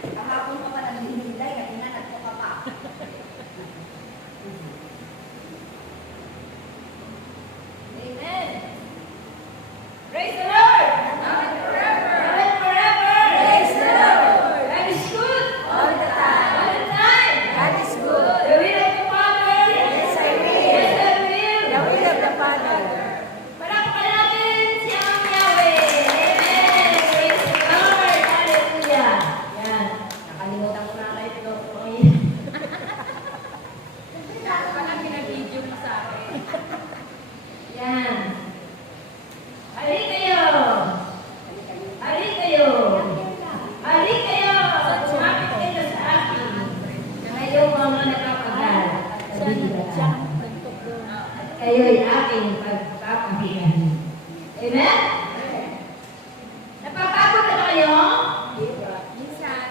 Kahapon pa pala naghihintay, kasi nga nagpuka pa. Amen. Praise the Lord! Amen forever! Amen forever! Praise the Lord! God is good! All the time! All the time! God is good! The will of the Father! Yes, I will! Yes, I will! The will of the Father! Palakpakan natin si Amang Yahweh! Amen! Praise the Lord! Hallelujah! Yan. Nakalimutan ko na kayo ito. Parang pinag-video mo sa akin. Yan. Halik kayo! Halik kayo! Halik kayo! Sumapit kayo sa akin. Kayong mga nakapagal sa bigatan. At kayo'y aking pagpapahigan. Amen? Napapagod na kayo? Minsan.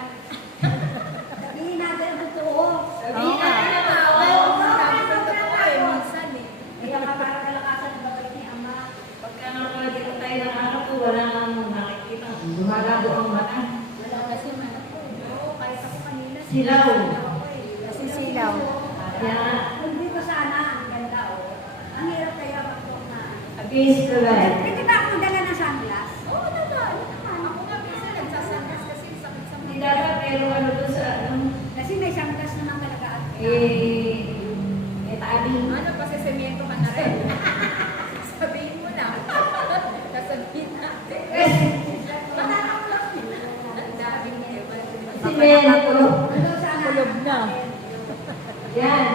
Sabihin natin ang totoo. Sabihin natin ang totoo. Sabihin natin ang totoo minsan eh. Kaya parang kalakasan ng babay ni Ama. Pagka nakakagita tayo ng araw ko, wala nang nakikita. Dumalago ang mata. Wala kasi man ako. Oo, kahit ako kanina. Silaw. Kasi silaw. Kaya, hindi ko sana ang ganda o. Ang hirap kaya magtok na. Against the light. Hindi ba ako dala ng sunglass? Oo, naman. Ako nga minsan nagsasunglass kasi sakit sa mga. Hindi dapat, pero ano doon sa ano. Kasi may sunglass naman talaga at tabi. Ano, pasisemiento ka na rin. Sabihin mo na. Sasabihin natin. Ang daming ewan. Semento. Kulob na. Yan.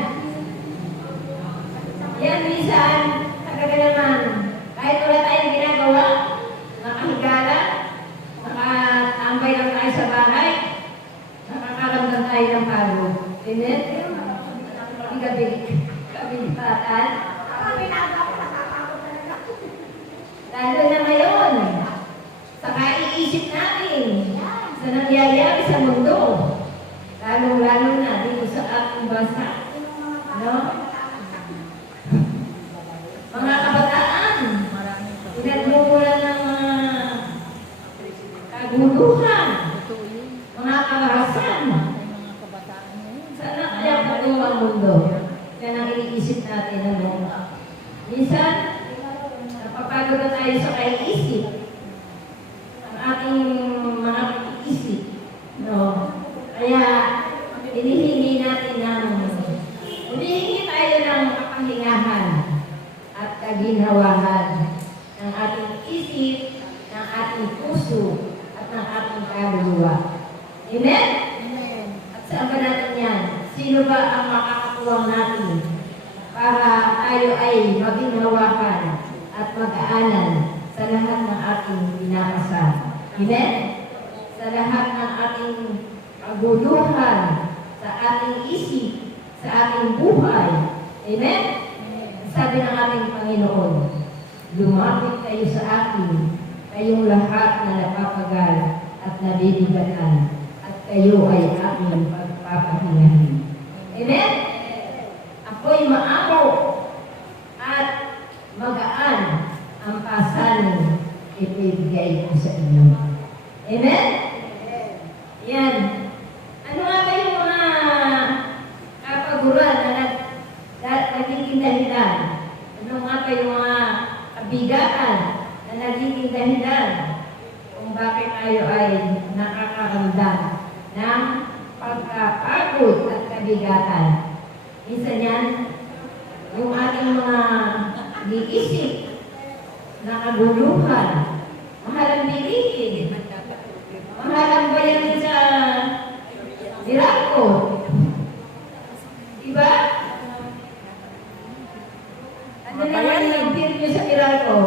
Yan, minsan, kagagalangan. Kahit wala tayong ginagawa, nakahigala, nakatambay lang tayo sa bahay, nakakaramdam tayo ng pagod. Amen? Gabi. Kabinatan. Lalo na ngayon, sa kaiisip natin, sa nangyayari sa mundo, lalong-lalo na dito sa ating bansa. No? Mga kabataan, pinagmumulan ng kaguluhan, mga karahasan. Sana kaya patuwa ang mundo? Yan ang iniisip natin. Ano? Minsan, napapagod na tayo sa kaiisip. Ang ating mga kaiisip. No? Kaya, hinihingi natin humihingi tayo ng kapahingahan at kaginhawahan ng ating isip, ng ating puso, at ng ating kaluluwa. Amen? At saan ba natin yan? Sino ba ang makakatuwang natin para tayo ay maginhawakan at mag-aanan sa lahat ng ating pinakasan? Amen? Sa lahat ng ating kaguluhan, sa ating isip, sa ating buhay. Amen? Sabi ng ating Panginoon, lumapit kayo sa akin, kayong lahat na napapagal at nabibigatan, at kayo ay aking pagpapahingahin. Amen? Ako'y maamo at magaan ang pasanin ibigay ko sa inyo. Amen? Yan. Ano nga ba yung mga kapaguran na nagiging dahilan? Ano nga ba yung mga kabigatan na nagiging dahilan kung bakit tayo ay nakakaramdam ng pagkapagod at kabigatan? Minsan yan, yung ating mga giisip na kaguluhan, mahalang bilihin, mahalang bayan sa Miracle. Diba? Ano naman yung bill nyo sa Miracle?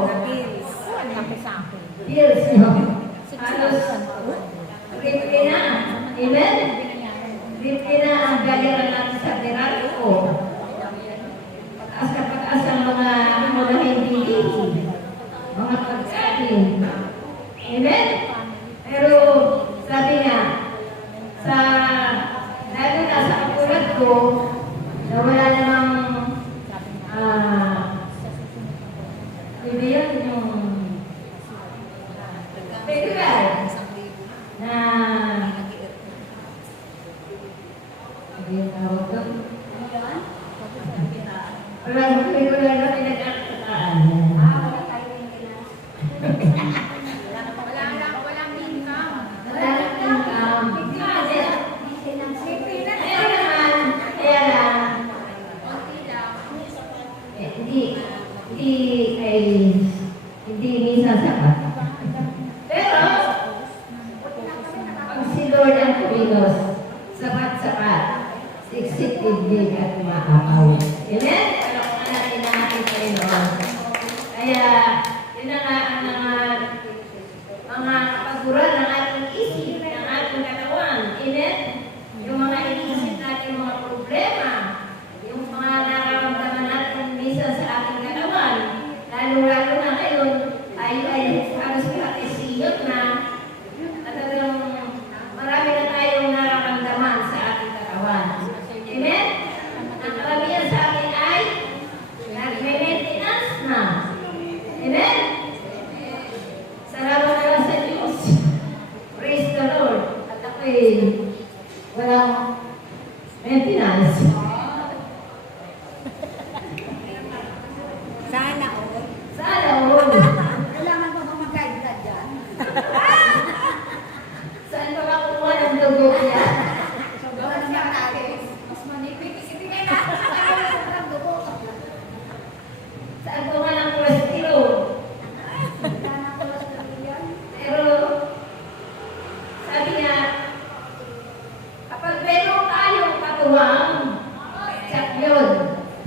Bills nyo. Halos, ripke na. Amen? Ripke na ang bayaran natin sa Miracle. Pag-asa ang mga hindi mga pagkain. Amen? Pero, sabi nga, lalo na sa katulad ko, na wala namang, hindi yun yung, federal, na tawag doon? Ano yun? Wala mo na pinagkakitaan. Wala tayo maintenance. Walang income. Wala nang income. Maintenance. Kaya lang, Konti lang. hindi minsan sapat. Pero, pag si Lord ang kumilos, sapat-sapat, siksik, ibig at maapaw. Amen? Palakukan natin ang ating Panginoon. Kaya, yun na nga ang mga kapaguran ng ating isip, ng ating katawan. Amen? Yung mga iniisip natin, mga problema, yung mga nararamdaman natin minsan sa ating katawan, lalo-lalo na ngayon, ay halos kakasiyot na, at talagang marami na tayong nararamdaman sa ating katawan. Amen? Ang karamihan sa atin ay nag-maintenance na. Amen? Salamat na lang sa Diyos. Praise the Lord. At ako'y walang maintenance. Sana all. Sana all. Kailangan mo ba mag-guide ka dyan? Saan ba makukuha ng dugo niya? Sobrang naman natin. Mas manipis. Hindi nga Sobrang dugo. Saan ko nga ng cholesterol? Wala na cholesterol yan. Pero, sabi niya, kapag meron tayong katuwang, tsak yun,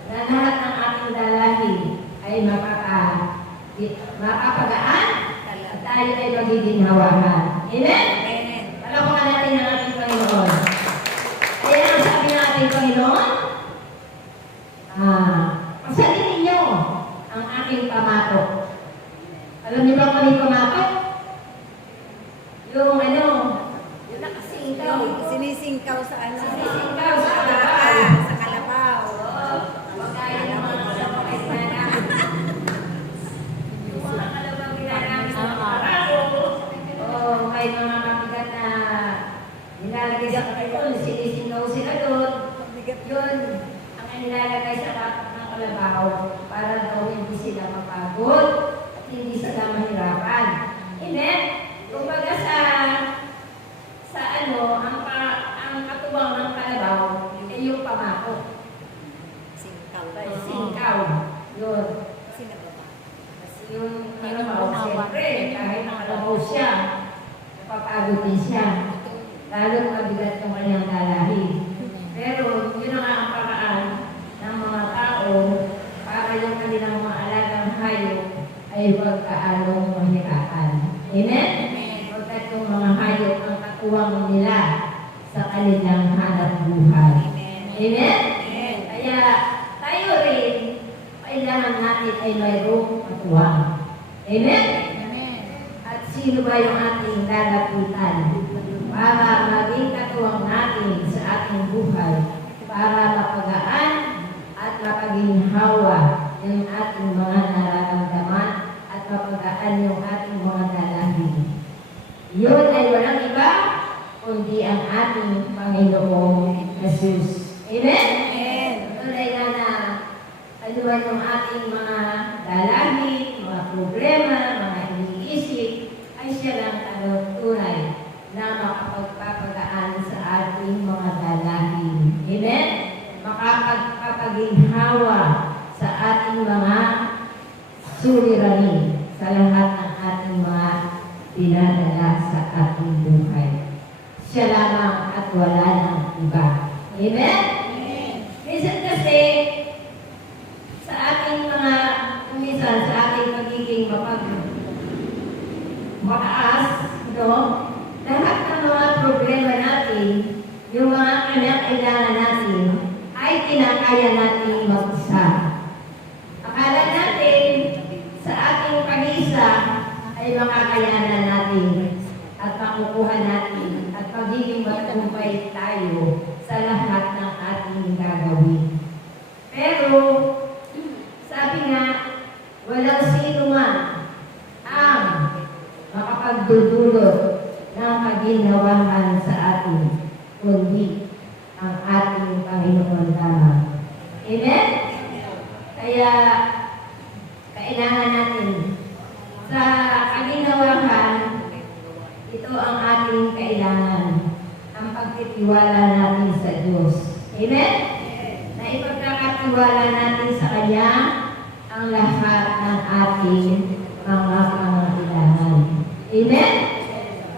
na lahat ng ating dalahi ay mapapagaan at tayo ay magiging hawahan. Amen? Amen. Palakukan natin ang ating Panginoon. Kaya ang sabi ng ating Panginoon, pasanin ninyo ang aking pamatok. Alam niyo ba kung ano yung pamatok? Yung yung nakasingkaw. Sinisingkaw sa ano? Sinisingkaw sa kalabaw. kalabaw. Sa kalabaw. Oo, pagkaya ng mga kapatid na namin. Yung mga kalabang ginagawa sa mga parako, o may mga mabigat na nilalagay sa karton, sinisingkaw sila doon. Yun ang nilalagay sa patok ng kalabaw para daw hindi sila mapagod at hindi sila mahirapan. Amen? Kumbaga ang katuwang ng kalabaw ay yung pamako. Singkaw. Singkaw. Yun. Sino ba ba? Kasi yung kalabaw, siyempre, kahit nakalabaw siya, napapagod din siya. Lalo mabigat yung kanyang dalahi. Pero yun na nga ang paraan ng mga tao para yung kanilang mga alagang hayop ay huwag kaalong mahirapan. Amen? Pagkat yung mga hayop ang katuwang nila sa kanilang hanap buhay. Amen? Kaya tayo rin, kailangan natin ay mayroong katuwang. Amen? At sino ba yung ating lalapitan para maging katuwang natin sa ating buhay, para mapagaan at mapaginhawa yung ating mga nararamdaman at mapagaan yung ating mga dalahin. Yun ay walang iba kundi ang ating Panginoong Jesus. Amen? Tunay na anuman yung ating mga dalahin, mga problema, mga iniisip, ay siya lang tunay na makapagpapagaan sa ating mga dalahin. Amen? Makapagpapaginhawa sa ating mga suliranin sa lahat ng ating mga pinadala sa ating buhay. Siya lamang at wala ng iba. Amen? Minsan kasi, sa ating pagiging mataas, lahat ng mga problema natin, yung mga kailangan natin, ay kinakaya natin mag-isa. Akala natin, sa ating pag-isa, ay makakayanan natin at makukuha natin at magiging matagumpay tayo sa lahat ng ating gagawin. Pero, sabi nga, walang sino man ang makapagdudulot ng kaginhawahan sa atin, kundi ang ating Panginoon lamang. Amen? Kaya, kailangan natin sa kalinawahan, ito ang ating kailangan, ang pagtitiwala natin sa Diyos. Amen? Na ipagkakatiwala natin sa Kanya ang lahat ng ating mga pangangailangan. Amen?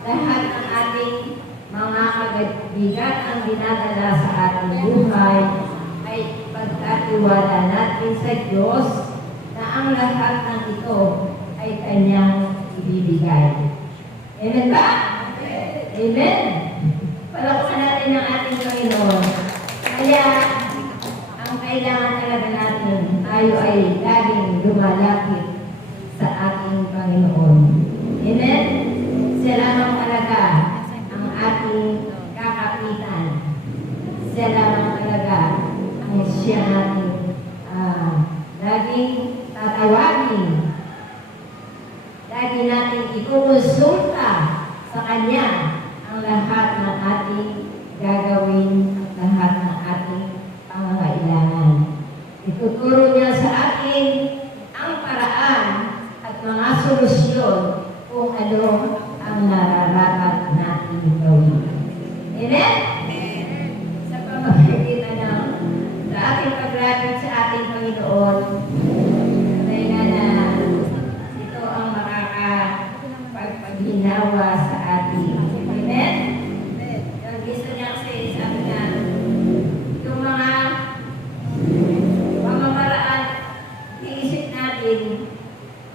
Lahat ng ating mga kaibigan ang dinadala sa ating buhay ay pagkatiwala natin sa Diyos na ang lahat ng ito ay Kanyang ibibigay. Amen ba? Amen. Palakpakan natin ang ating Panginoon. Kaya, ang kailangan talaga natin, tayo ay laging lumalapit sa ating Panginoon. Amen? Siya lamang talaga ang ating kakapitan. Siya lamang talaga ang siya natin laging tatawagin. Lagi natin ikukonsulta sa Kanya ang lahat ng ating gagawin, lahat ng ating pangangailangan. Ituturo niya sa atin ang paraan at mga solusyon kung ano ang nararapat natin gawin. Amen? Sa pamamagitan ng sa ating paglapit sa ating Panginoon, sabay nga na ito ang makakapagpaginawa sa atin. Amen? Yung gusto niya kasi sabi na, yung mga pamamaraan iisip natin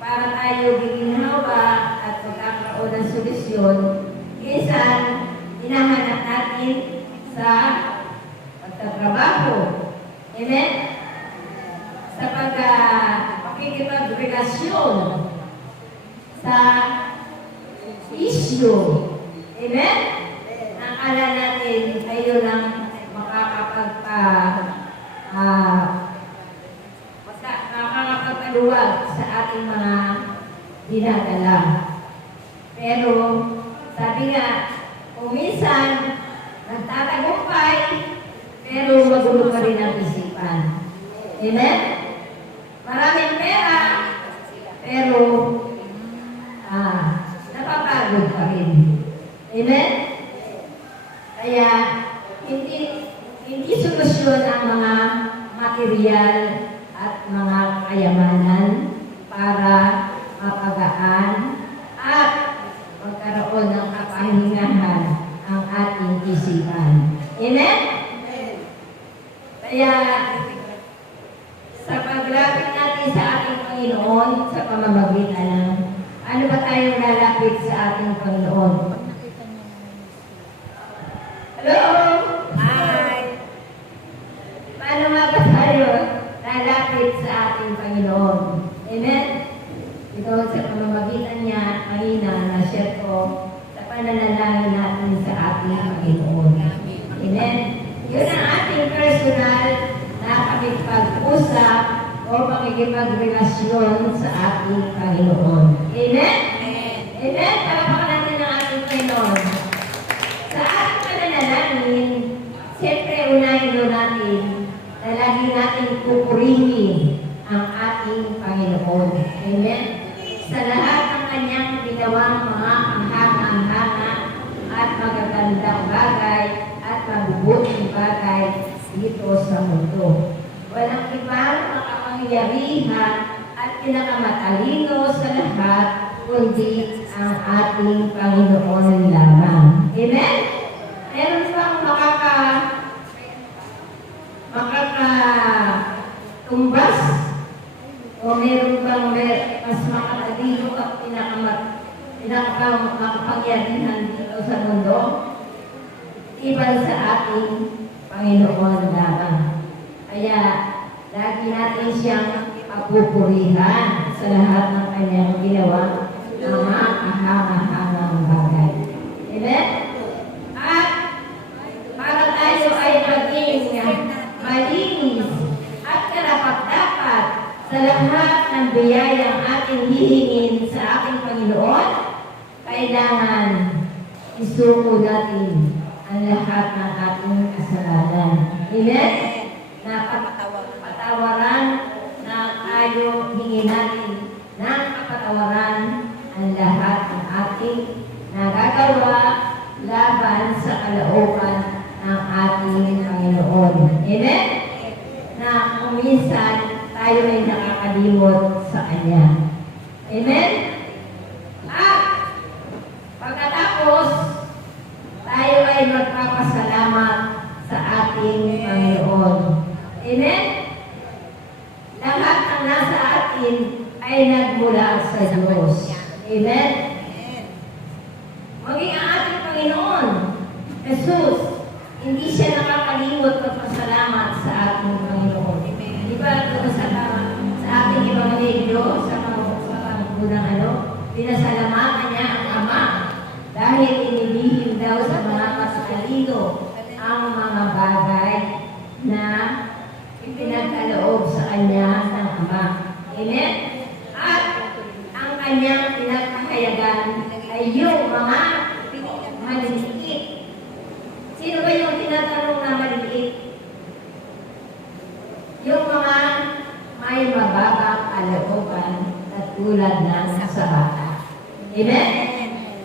para tayo giginhawa at magkakaroon ng solusyon, minsan hinahanap natin sa pagtatrabaho. Amen? Sa pakikipagrelasyon sa issue. Amen? Nakala natin tayo lang makakapagpaluwag sa ating mga dinadala. Pero, sabi nga, kung minsan, nagtatagumpay, pero magulo pa rin ang isipan. Amen? Maraming pera, pero napapagod pa rin. Amen? Kaya, hindi solusyon ang mga material at mga kayamanan para mapagaan at magkaroon ng kapahingahan ang ating isipan. Amen? Kaya, sa paglapit natin sa ating Panginoon, sa pamamagitan ng ano ba tayong lalapit sa ating Panginoon? Hello? Hi! Paano nga ba tayo lalapit sa ating Panginoon? Amen? Ito sa pamamagitan niya, kanina na-share ko sa pananalangin natin sa ating Panginoon. Amen? Yun ang ating personal na pakikipag-usap o pakikipagrelasyon sa ating Panginoon. Amen? Amen? Palakpakan natin ang ating Panginoon. Sa ating pananalangin, siyempre unahin doon natin na lagi natin pupurihin ang ating Panginoon. Amen? Sa lahat ng kanyang ginawang mga kahanga-hanga at magagandang bagay at mabubuting bagay dito sa mundo. Walang ibang makapangyarihan at pinakamatalino sa lahat kundi ang ating Panginoon lamang. Amen? Meron bang makakatumbas o meron bang mas makatalino at pinakamapangyarihan dito sa mundo? Iban sa ating Panginoon lamang. Kaya, lagi natin siyang papupurihan sa lahat ng kanyang ginawa mga kahanga-hangang bagay. Amen? At para tayo ay maging malinis at karapat-dapat sa lahat ng biyayang ating hihingin sa ating Panginoon, kailangan isuko natin ang lahat ng ating kasalanan. Amen? Na patawaran na tayo hingin natin ng kapatawaran ang lahat ng ating nagagawa laban sa kalooban ng ating Panginoon. Amen? Na kung minsan tayo ay nakakalimot sa Kanya. Amen? At pagkatapos, tayo ay magpapasalamat sa ating Panginoon. Amen? Lahat ng nasa atin ay nagmula sa Diyos. Amen? Maging ang ating Panginoon, Jesus, hindi siya nakakalimot magpasalamat sa ating Panginoon. Di ba ito sa ating Ebanghelyo, sa panggunang pinasalamatan niya ang Ama dahil inilihim daw sa mga masakalino ang mga bagay na ipinagkaloob sa kanya ng Ama. Amen? At ang kanyang pinagkakayagan ay yung mga maliliit. Sino ba yung tinatanong na maliliit? Yung mga may mababang kalooban na tulad ng sa bata. Amen?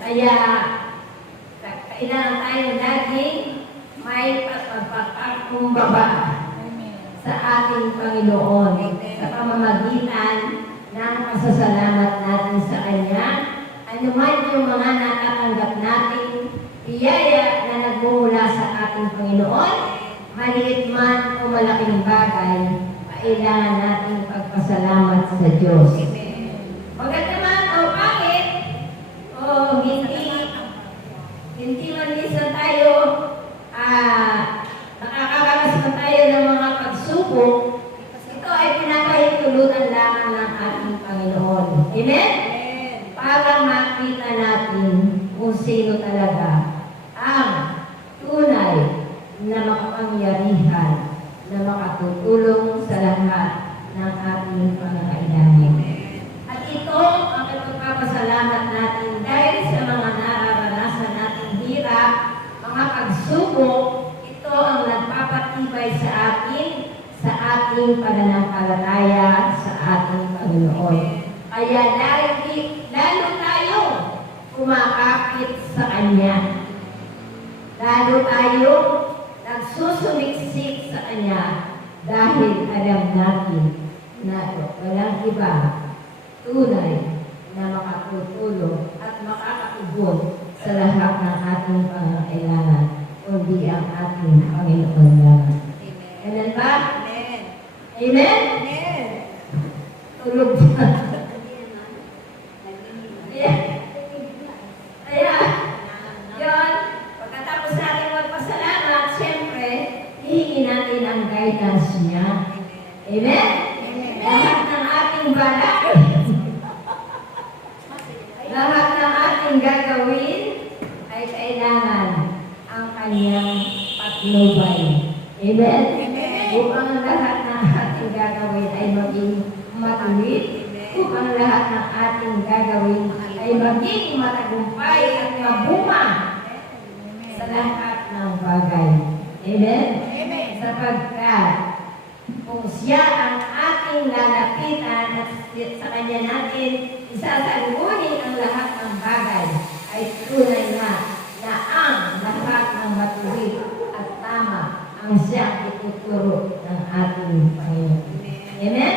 Kaya, kailangan tayo laging may pagpapakumbaba sa ating Panginoon sa pamamagitan ng pasasalamat natin sa Kanya. Ano man yung mga natatanggap nating biyaya na nagmumula sa ating Panginoon, maliit man o malaking bagay, kailangan nating pagpasalamat sa Diyos. Maganda man o pangit, o hindi man minsan tayo nakakaranas man tayo ng mga pagsubok, ito ay pinapahintulutan lamang ng ating Panginoon. Amen? Para makita natin kung sino talaga ang tunay na makapangyarihan na makatutulong sa lahat ng ating pangangailangan. At ito ang ipagpapasalamat natin dahil sa mga nararanasan nating hirap, mga pagsubok, ito ang nagpapatibay sa atin, sa ating pananampalataya sa ating Panginoon. Kaya lalo tayo kumakapit sa Kanya. Lalo tayo nagsusumiksik sa Kanya dahil alam natin na walang iba tunay na makatutulong at makakatubod sa lahat ng ating pangangailangan kundi ang ating Panginoon naman. Amen ba? Amen. Amen? Amen. Tulog na. Kaya, yun, pagkatapos natin magpasalamat, siyempre, hihingi natin ang guidance niya. Amen? Lahat ng ating balak, lahat ng ating gagawin, ay kailangan ang kanyang patnubay. Amen? Upang ang lahat ng ating gagawin ay maging matuwid, upang lahat ng ating gagawin ay maging matagumpay at mabuma sa lahat ng bagay. Amen? Sapagkat kung siya ang ating lalapitan at sa kanya natin isasalunin ang lahat ng bagay, ay tunay na ang lahat ng matuwid at tama ang siyang ituturo ng ating Panginoon. Amen?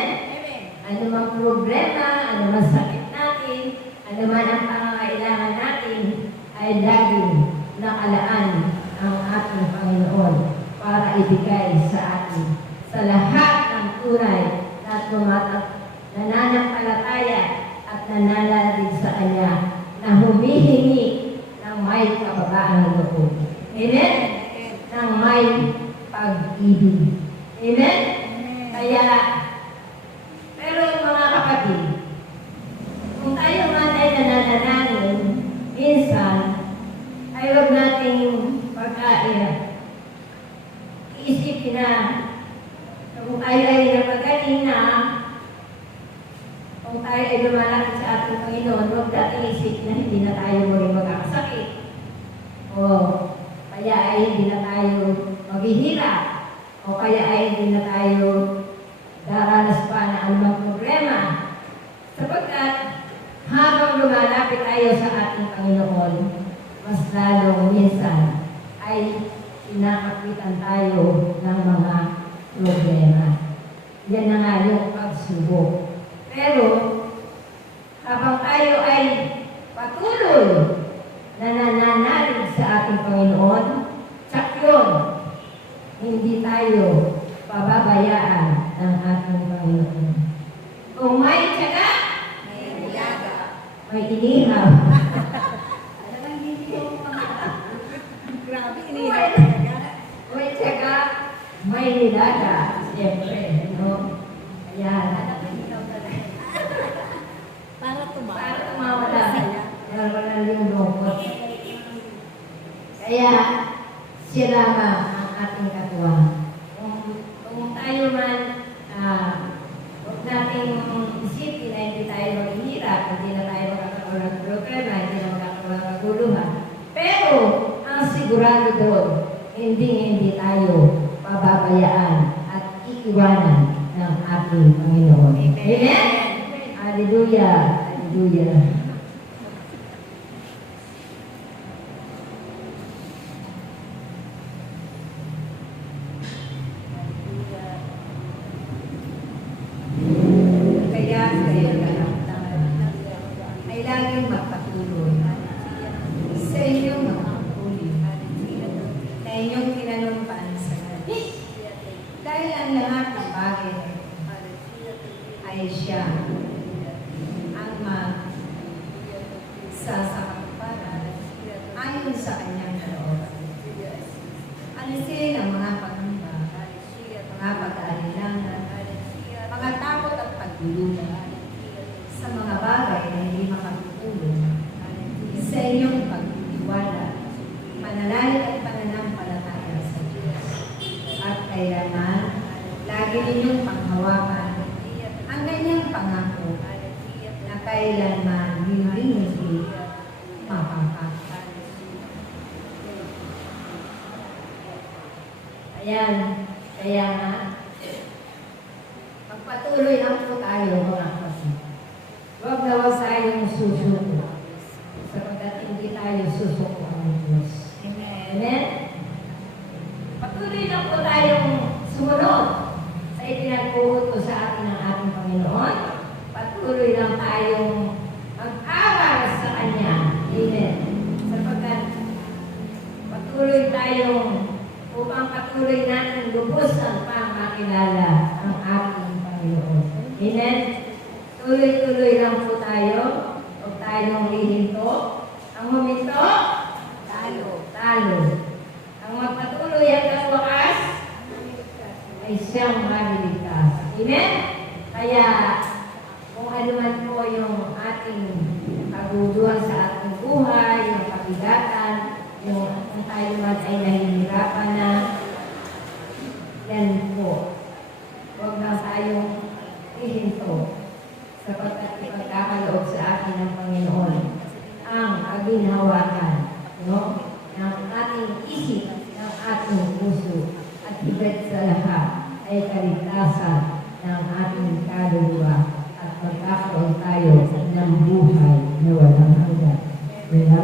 Ano mang problema, ano mang sakit natin, ano man ang pangangailangan natin, ay laging nakalaan ang ating Panginoon para ibigay sa atin sa lahat ng tunay na nananampalataya at nananalig sa Kanya na humihingi ng may kababaang loob. Amen? Ng may pag-ibig. Amen? Kaya, pero mga kapatid, kung tayo man ay nananalangin, minsan, ay huwag nating iisipin na kung tayo ay napagaling na, kung tayo ay lumalaki sa ating Panginoon, huwag nating isip na hindi na tayo muli magkakasakit. O, kaya kaya ay hindi na tayo maghihirap, o kaya ay hindi na tayo daranas pa na anumang problema. Sapagkat habang lumalapit tayo sa ating Panginoon, mas lalong minsan ay kinakapitan tayo ng mga problema. Yan na nga yung pagsubok. Pero habang tayo ay patuloy na nananalig sa ating Panginoon, tsak yun, hindi tayo pababayaan ng ating Panginoon. Kung may tiyaga, May ilaga. may inihaw. Alam mo, hindi ko grabe, May inihaw talaga. may tiyaga, may nilaga. Siyempre, no? Ayan. Alam mo, inihaw talaga. Para tumawa. Para tumawala. Dahil wala yung lungkot. Kaya, siya lamang ang ating katuwang. Kung tayo man, huwag nating isipin na hindi tayo maghihirap, hindi na tayo makakaroon ng problema, hindi na makakaroon ng kaguluhan. Pero, ang sigurado doon, hindi tayo pababayaan at iiwanan ng ating Panginoon. Amen? Hallelujah! Hallelujah! Kaya kayo ay laging magpatuloy sa inyong magpapuli na inyong pinanumpansalan. Dahil ang lahat ng bagay ay siya ang magsasakatuparan ayon sa kanyang kalooban. Alisin ang mga pagmumba, mga pag-aalilangan, mga takot at pagluluha sa mga bagay na hindi makatutulong sa inyong pagtitiwala, pananalig at pananampalataya sa Diyos. At kailangan, lagi ninyong panghawakan ang ganyang pangako na kailanman hindi mapapagod. Ayan, kaya nga, magpatuloy lang po tayo mga kapatid. Huwag na huwag tayong susuko. Sapagkat hindi tayo susuko ang Diyos. Amen? Patuloy lang po tayong sumunod sa ipinagpuuto sa atin ng ating Panginoon. Patuloy lang tayong mag-aral sa Kanya. Amen? Sapagkat patuloy tayong upang patuloy natin lubos ang pangkakilala ang ating Panginoon. Amen? Tuloy-tuloy lang po tayo. Huwag tayong hihinto. Ang huminto, talo. Ang magpatuloy hanggang wakas, ay siyang maliligtas. Amen? Kaya, kung ano man po yung ating kaguduhan sa ating buhay, yung kabigatan, yung kung tayo man ay nahihirapan na, yan po. Huwag na tayong hihinto sapagkat ipagkakaloob sa atin ng Panginoon ang kaginhawakan, no? Ng ating isip, ng ating puso, at higit sa lahat ay kaligtasan ng ating kaluluwa at magkakaroon tayo ng buhay na walang hanggan. Kaya